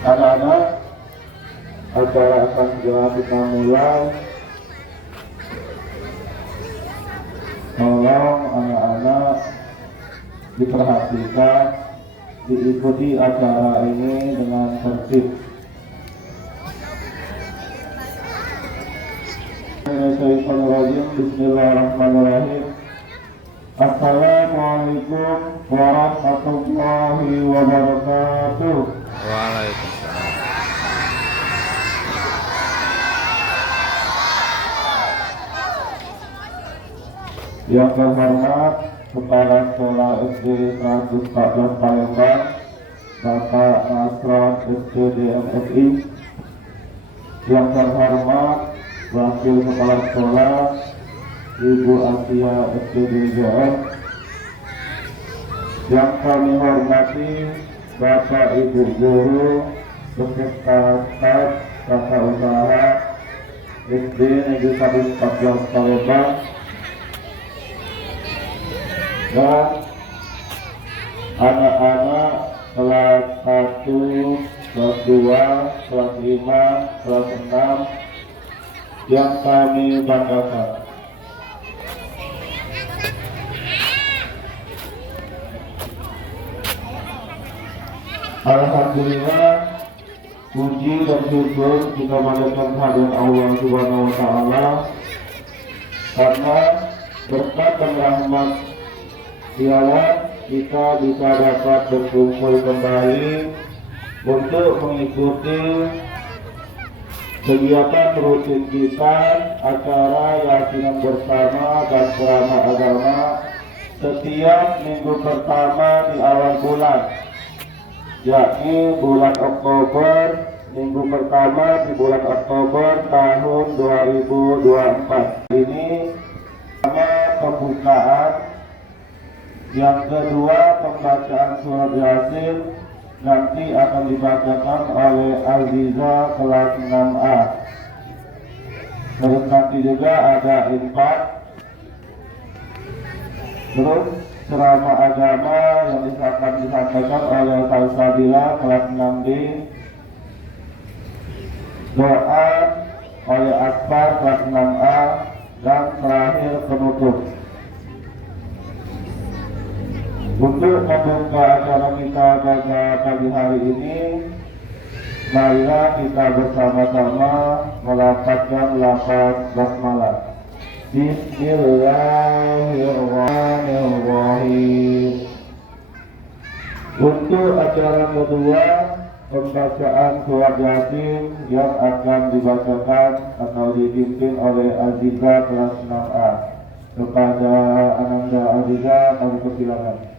Anak-anak, acara akan segera kita mulai. Tolong anak-anak diperhatikan, diikuti acara ini dengan tertib. Bismillahirrahmanirrahim. Assalamualaikum warahmatullahi wabarakatuh. Waalaikumsalam. Yang terhormat Kepala Sekolah SD 114 Palembang, Bapak Nasron SPD MSI. Yang terhormat Wakil Kepala Sekolah Ibu Asia SPD JM. Yang kami hormati Bapak Ibu Guru beserta staf tata usaha SD Negeri 114 Palembang dan anak-anak kelas 1, kelas 2, kelas 5, kelas 6 yang kami banggakan. Alhamdulillah, puji dan syukur kita panjatkan kehadirat Allah Subhanahu wa Ta'ala, karena berkat dan rahmat dialah kita bisa dapat berkumpul kembali untuk mengikuti kegiatan rutin kita, acara Yasinan bersama dan ceramah agama setiap minggu pertama di awal bulan, yakni bulan Oktober, minggu pertama di bulan Oktober tahun 2024. Ini pertama pembukaan, yang kedua pembacaan surat Yasin nanti akan dibacakan oleh Aziza kelas 6A. Terus nanti juga ada infak, terus ceramah agama yang akan disampaikan oleh Salsabila kelas 6B, doa oleh Akbar kelas 6A, dan terakhir penutup. Untuk membuka acara kita pada pagi hari ini, marilah kita bersama-sama melafazkan lafaz basmalah. Bismillahirrahmanirrahim. Untuk acara kedua, pembacaan surat Yasin yang akan dibacakan atau dipimpin oleh Aziza kelas 6A. Kepada Ananda Aziza, kami persilakan.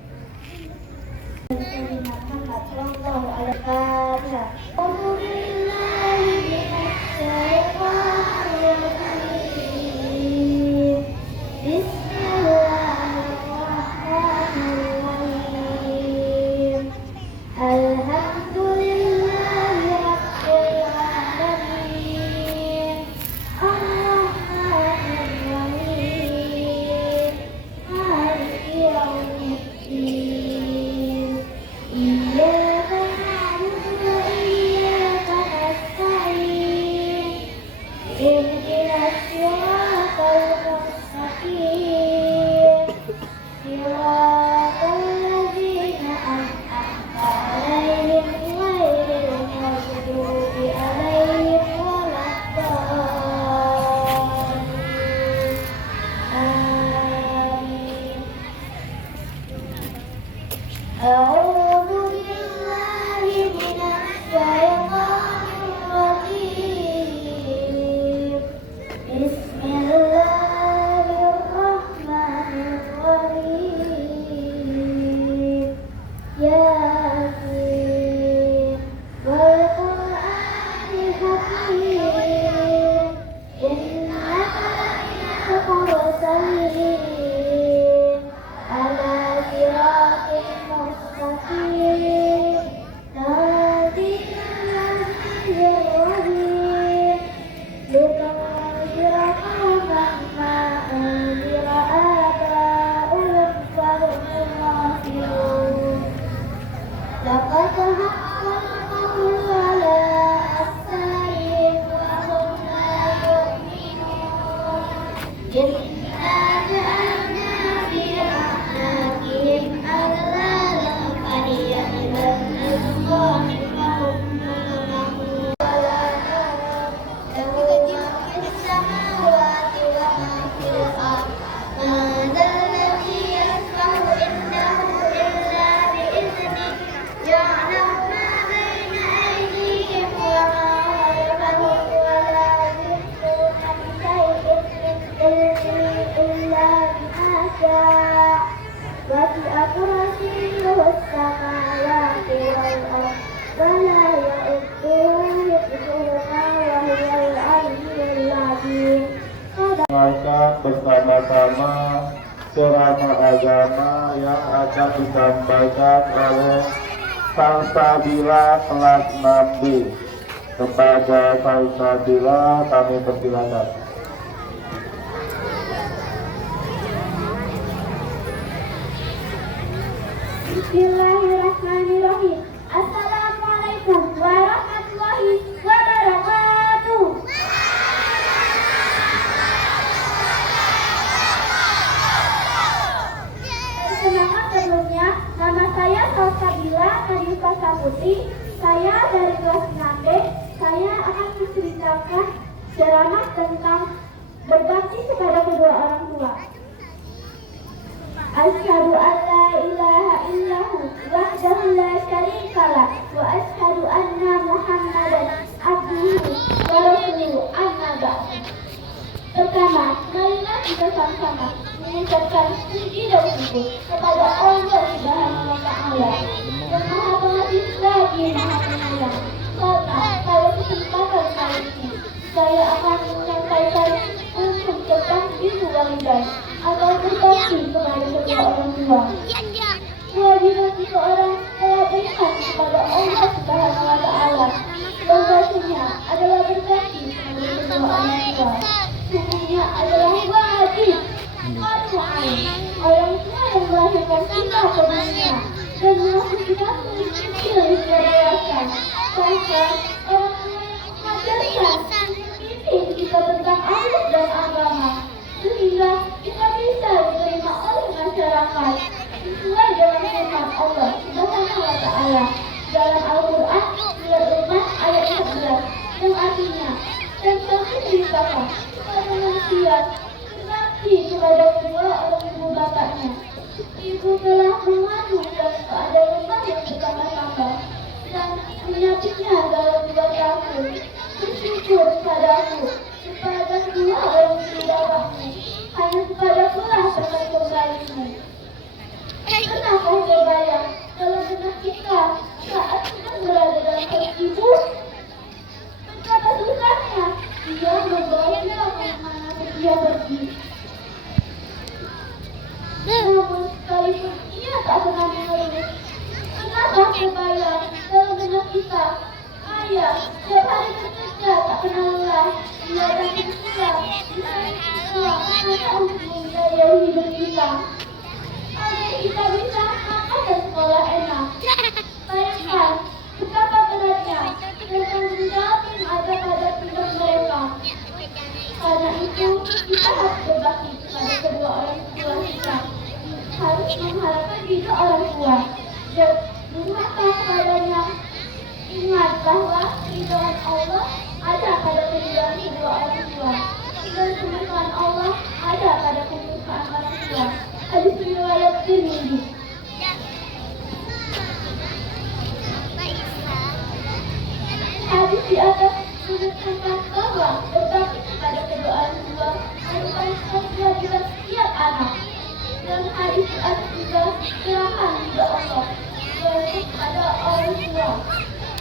أعوذ بالله pertama ceramah agama yang akan disampaikan oleh Salsabila kelas 6B. Kepada Salsabila kami persilakan. Bismillahirrahmanirrahim. Assalamualaikum warahmatullahi wabarakatuh. Perkenalkan sebelumnya, nama saya Salsabila Nadifa Saputi. Saya dari kelas 6B. Saya akan menceritakan ceramah tentang berbakti kepada kedua orang tua. Asyhadu an la ilaha illahu wahdahu la syarikalah wa asyhadu anna Muhammadan abduhu wa rasuluhu amma ba'du. Pertama, marilah kita sama-sama mengucapkan puji dan syukur kepada Allah Subhanahu wa Ta'ala yang Maha Pengasih lagi Maha Penyayang. Karena pada kesempatan kali ini saya akan menyampaikan untuk tentang biru walidain atau berbakti kepada kedua orang tua. Kewajiban seseorang telah beriman kepada Allah Subhanahu wa Ta'ala. Bahwasanya adalah berbakti kepada kedua orang tua. Hukumnya adalah wajib. Orang tua yang melahirkan kita ke dunia dan mengasuh kita dari kecil hingga dewasa. Bahkan orang tua yang mengajarkan mendidik kita tentang Allah dan agama, sehingga kita bisa diterima oleh masyarakat sesuai dengan firman Allah Subhanahu wa Ta'ala dalam Al-Quran surat Luqman ayat 11 yang artinya, dan kami ceritakan kepada manusia berbakti kepada kedua orang ibu bapaknya. Ibu telah mengandung dalam keadaan lemah yang bertambah-tambah dan menyapitnya dalam 2 tahun. Bersyukur padaku kepada kedua orang ibu bapakmu, hanya kepadakulah tempat kembalimu. Kenapa terbayang dalam benak kita saat sedang berada dalam perut ibu? Betapa susahnya dia membawanya kemana dia pergi. Namun sekalipun ia tak pernah mengeluh, kenapa terbayang dalam benak kita? Ayah setiap hari bekerja tak pernah lelah. Dia datang pulang mencari kita hanya untuk membiayai hidup kita. Agar kita bisa makan dan sekolah enak. Bayangkan betapa beratnya dan tanggung jawab yang ada pada hidup mereka. Karena itu kita harus berbakti kepada kedua orang tua kita. Harus mengharapkan ridho orang tua dan durhaka kepadanya. Ingat bahwa ridhoan Allah ada pada keridhaan kedua orang tua dan kemurkaan Allah ada pada kemurkaan orang tua. Hadis riwayat Tirmidzi. Hadis di atas menunjukkan bahwa berbakti kepada kedua orang tua merupakan kewajiban setiap anak. Dan hadis di atas juga silakan juga Allah berbakti kepada orang tua.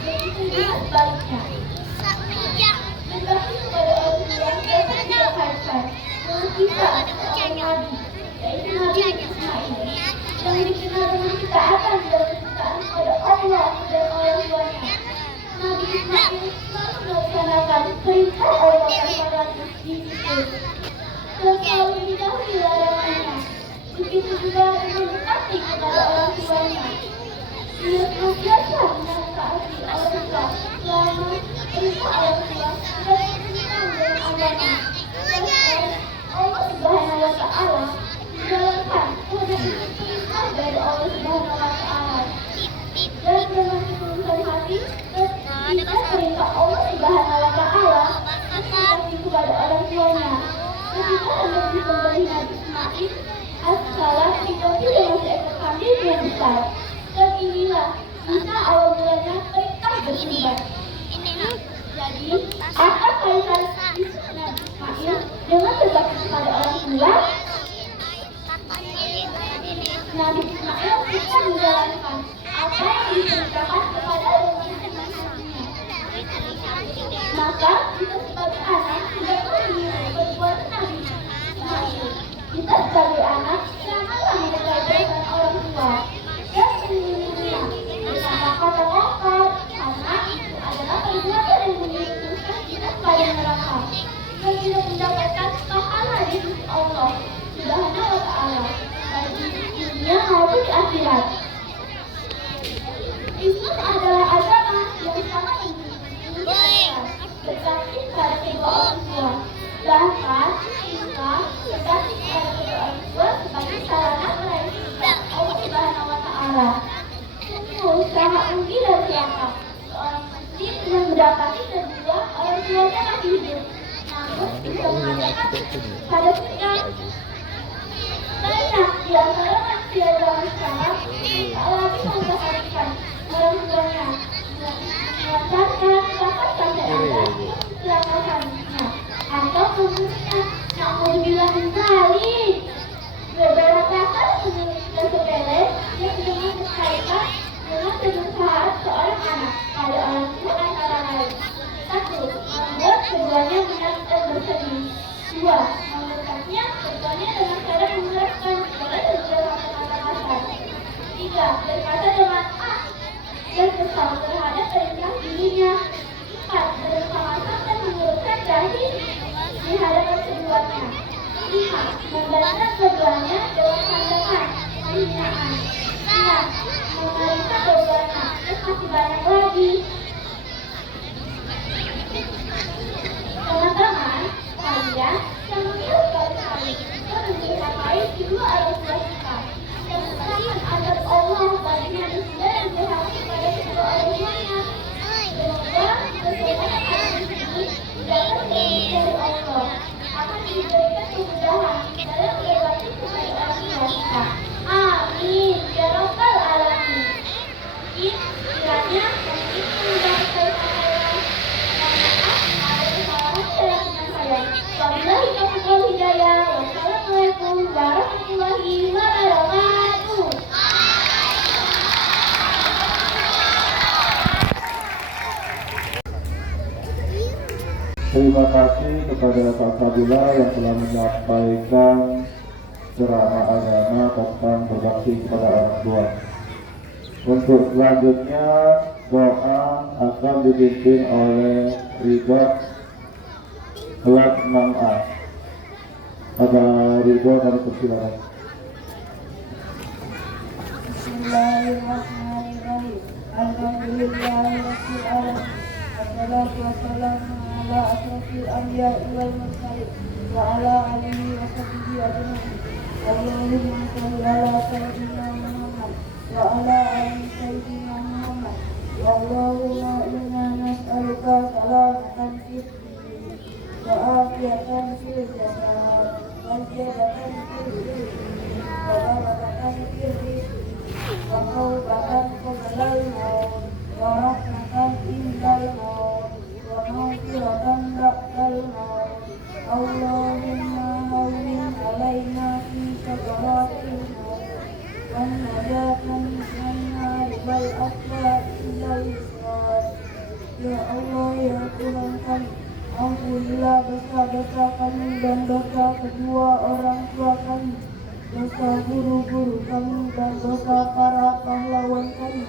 Begitu juga sebaliknya. Berbakti kepada orang tua dapat dikaitkan dengan kisah seorang nabi, yaitu Nabi Ismail, yang dikenal dengan ketaatan dan kecintaan kepada Allah dan orang tuanya. Nabi Ismail selalu melaksanakan perintah Allah tanpa ragu di situ, dan selalu menjauhi larangannya. Begitu juga dengan berbakti kepada orang tuanya. Dia senantiasa menaati orang tua selama perintah orang tua dan berkenan dengan agama. Bahkan Allah Subhanahu wa Ta'ala menjalankan perintah dari Allah Subhanahu wa Ta'ala dan dengan ketulusan hati dan tidak perintah Allah Subhanahu wa Ta'ala berbakti kepada orang tuanya. Ketika hendak disembelih Nabi Ismail as-salam diganti dengan seekor kambing yang besar. Dan inilah bisa awal mulanya perintah bersumber. Jadi, apa kaitan Nabi Ismail dengan berbakti kepada orang tua? Nabi Ismail bisa menjalankan apa yang diperintahkan kepada umatnya. Maka kita sebagai anak tidak perlu berbuat Nabi Ismail. Kita akhirat. Islam adalah agama yang sangat penting, berbakti pada kedua orang tua. Bahkan Islam berbakti pada kedua orang tua sebagai sarana meraih ridha Allah Subhanahu wa Ta'ala. Sungguh sangat rugi dan celaka seorang muslim yang mendapati kedua orang tuanya masih hidup, namun bisa mengatakan pada kita banyak di antara manusia zaman sekarang tak lagi memperhatikan orang tuanya, melancarkan bahkan sampai ada yang mencelakakannya atau membunuhnya. Naudzubillah min dzalik. Beberapa kali menyebutkan sepele yang dengan berkaitan dengan kebersamaan seorang anak pada orang tua antara lain. 1. Membuat keduanya menang dan bersedih. 2. Memberkatnya keduanya dengan cara menerapkan segala sesuatu kata kasar. 3. Berkata dengan dan kesal terhadap perintah dirinya. 4. Bersama-sama dan menguruskan dahi di hadapan keduanya. 5. Membantah keduanya dengan pandangan penghinaan. 6. Mengalihkan keduanya dan masih banyak lagi. Teman-teman, kalian yang memilih sekali-kali kita menjadi kedua orang tua kita dan memohon agar Allah bagi manusia yang berhati pada kedua orang tuanya. Semoga keselamatan anak ini dapat dari Allah akan diberikan kemudahan dalam berbakti kepada orang tua kita. Amin ya rabbal alamin. Mungkin kiranya ini mendapatkan wabillahi taufiq wal hidayah. Wassalamualaikum warahmatullahi wabarakatuh. Terima kasih kepada Pak Fadila yang telah menyampaikan ceramah agama tentang berbakti kepada orang tua. Untuk selanjutnya doa akan dipimpin oleh Ridho kelas 6A. Ada Ridho dari persilakan. Bismillahirrahmanirrahim. Alhamdulillahirabbil alamin. Wassalatu wassalamu ala asyrofil anbiya'i wal mursalin wa ala alihi wa sahbihi ajma'in. Allahumma shalli ala sayyidina Muhammad wa ala ali sayyidina Muhammad. Allahumma inna nas'aluka salamatan fid din wa afiyatan fil jasad wa ziyadatan fil ilmi wa barakatan fil rizqi wa tawbatan qabla al-maut wa rahmatan indal maut wa maghfiratan ba'dal maut. Allahumma hawwin alaina fi sakaratil maut wa najatan minan nar wal afwat ilal israr. Ya Allah, ya Tuhan kami, ampunilah dosa-dosa kami dan dosa kedua orang tua kami, dosa guru-guru kami dan dosa para pahlawan kami,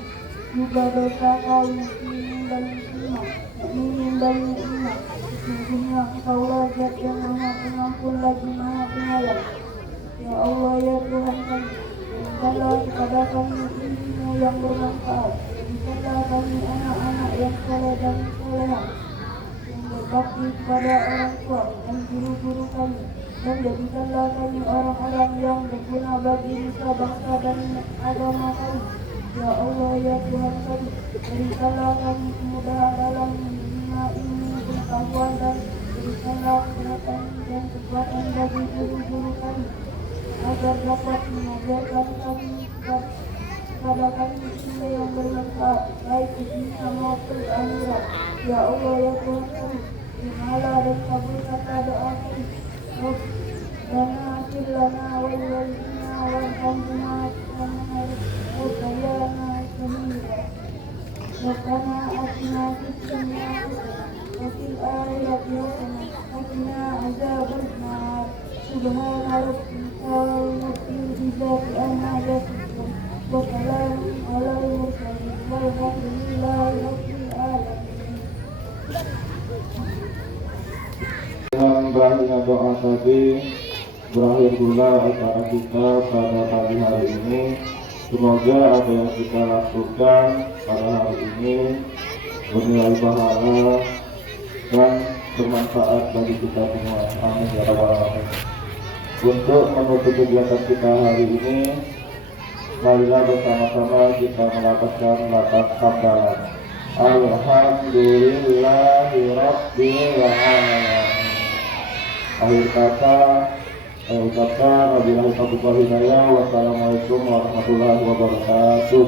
juga dosa kaum muslimin dan muslimah, mukminin dan mukminat. Sesungguhnya Engkaulah Zat yang Maha Pengampun lagi Maha Penyayang. Ya Allah, ya Tuhan kami, berikanlah kepada kami ilmu yang bermanfaat. Berikanlah kami anak-anak yang saleh dan salehah, yang berbakti kepada orang tua dan guru-guru kami, dan jadikanlah kami orang-orang yang berguna bagi nusa bangsa dan agama kami. Ya Allah, ya Tuhan kami, berikanlah kami kemudahan dalam menerima ilmu pengetahuan dan berikanlah kesehatan dan kekuatan bagi guru-guru kami agar dapat mengajarkan kami kepada kami ilmu yang bermanfaat baik di dunia maupun di akhirat. Ya Allah, ya Tuhan kami, terimalah dan kabulkan doa kami. Rabbana aghfir lana wa li walidina warhamhuma kama rabbayana shaghira. Rabbana atina fid dunya hasanah wa fil akhirati hasanah wa qina adzabannar. Subhana rabbika rabbil izzati amma yasifun wa salamun alal mursalin walhamdulillahi rabbil alamin. Dengan berakhirnya doa tadi, berakhir pula acara kita pada pagi hari ini. Semoga apa yang kita lakukan pada hari ini bernilai pahala dan bermanfaat bagi kita semua. Amin ya rabbal alamin. Untuk menutup kegiatan kita hari ini, marilah bersama-sama kita melafazkan lafaz hamdalah. Alhamdulillahirabbil alamin. Akhir kata ucapkan wabillahi taufiq wal hidayah. Wassalamualaikum warahmatullahi wabarakatuh.